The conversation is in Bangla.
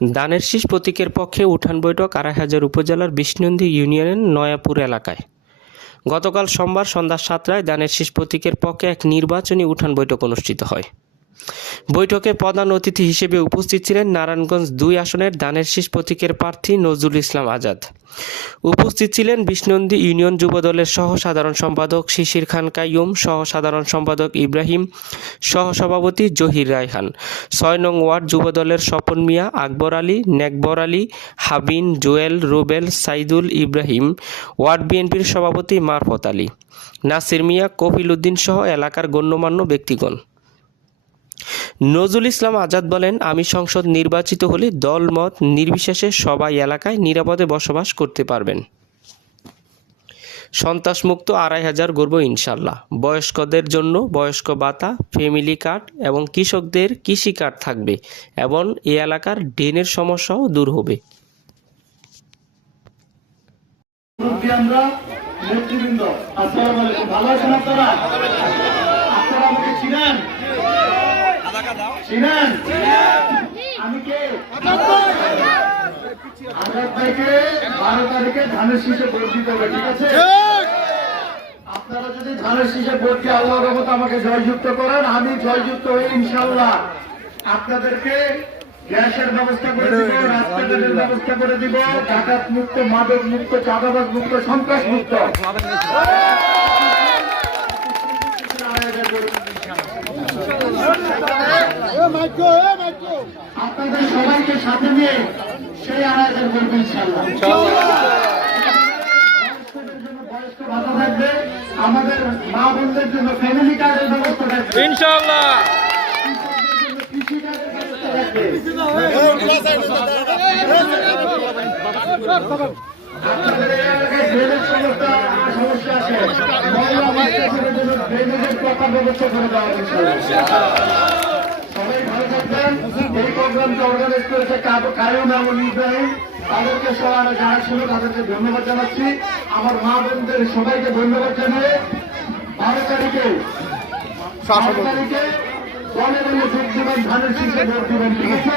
ধানের শীষ প্রতীকের পক্ষে উঠান বৈঠক আড়াইহাজার উপজেলার বিষ্ণুন্দী ইউনিয়নের নয়াপুর এলাকায়। গতকাল সোমবার সন্ধ্যা 7টায় ধানের শীষ প্রতীকের পক্ষে এক নির্বাচনী উঠান বৈঠক অনুষ্ঠিত হয়। বৈঠকে প্রধান অতিথি হিসেবে উপস্থিত ছিলেন নারায়ণগঞ্জ 2 আসনের ধানের শীষ প্রতীকের প্রার্থী নজরুল ইসলাম আজাদ। উপস্থিত ছিলেন বিষ্ণুন্দী ইউনিয়ন যুবদলের সহ সাধারণ সম্পাদক শিশির খান কাইয়ুম, সহ সাধারণ সম্পাদক ইব্রাহিম, সহসভাপতি জহির রায়হান, 6 নং ওয়ার্ড যুবদলের স্বপন মিয়া, আকবর আলী, নেকবর আলী, হাবিন, জুয়েল, রুবেল, সাইদুল ইব্রাহিম, ওয়ার্ড বিএনপির সভাপতি মারফত আলী, নাসির মিয়া, কফিল উদ্দিন সহ এলাকার গণ্যমান্য ব্যক্তিগণ। নজরুল ইসলাম আজাদ বলেন, আমি সংসদ নির্বাচিত হলে দলমত নির্বিশেষে সবাই এলাকায় নিরাপদে বসবাস করতে পারবেন। সন্ত্রাসমুক্ত 2500 গড়ব ইনশাল্লাহ। বয়স্কদের জন্য বয়স্ক ভাতা, ফ্যামিলি কার্ড এবং কৃষকদের কৃষি কার্ড থাকবে এবং এই এলাকার ড্রেনের সমস্যাও দূর হবে। আমি কে আজাদ ভাইকে 12 তারিখে ধানের শীষে ভোট দিতে হবে, ঠিক আছে? আপনারা যদি ধানের শীষে ভোট দিয়ে আল্লাহর রহমতে আমাকে জয়যুক্ত করেন, আমি জয়যুক্ত হয়ে ইনশাআল্লাহ আপনাদেরকে গ্যাসের ব্যবস্থা করে দিব, রাস্তাঘাটের ব্যবস্থা করে দিব, ডাকাত মুক্ত, মাদক মুক্ত, চাঁদাবাজ মুক্ত, সন্ত্রাস মুক্ত আপনাদের সবাইকে সাথে নিয়ে সেই আয়োজন করবো ইনশাআল্লাহ। বয়স্ক ভাতা থাকবে, আমাদের মা বোনদের জন্য ফ্যামিলি কার্ডের ব্যবস্থা থাকবে ইনশাআল্লাহ, কৃষি কার্ডের ব্যবস্থা থাকবে। আপনাদের এই এলাকায় ড্রেনের সমস্যা আছে, ড্রেনেজের প্রপার ব্যবস্থা করে দেওয়া ইনশাআল্লাহ। সবাই ভালো থাকবেন। এই প্রোগ্রামটা অর্গানাইজ করেছে কায়ুম এবং ইব্রাহিম, তাদেরকে সবাই যারা ছিল তাদেরকে ধন্যবাদ জানাচ্ছি। আমার মা বোনদের সবাইকে ধন্যবাদ জানিয়ে 12 তারিখে দলের যোগ দিবেন, ধানের শীষে ভোট দিবেন, ঠিক আছে?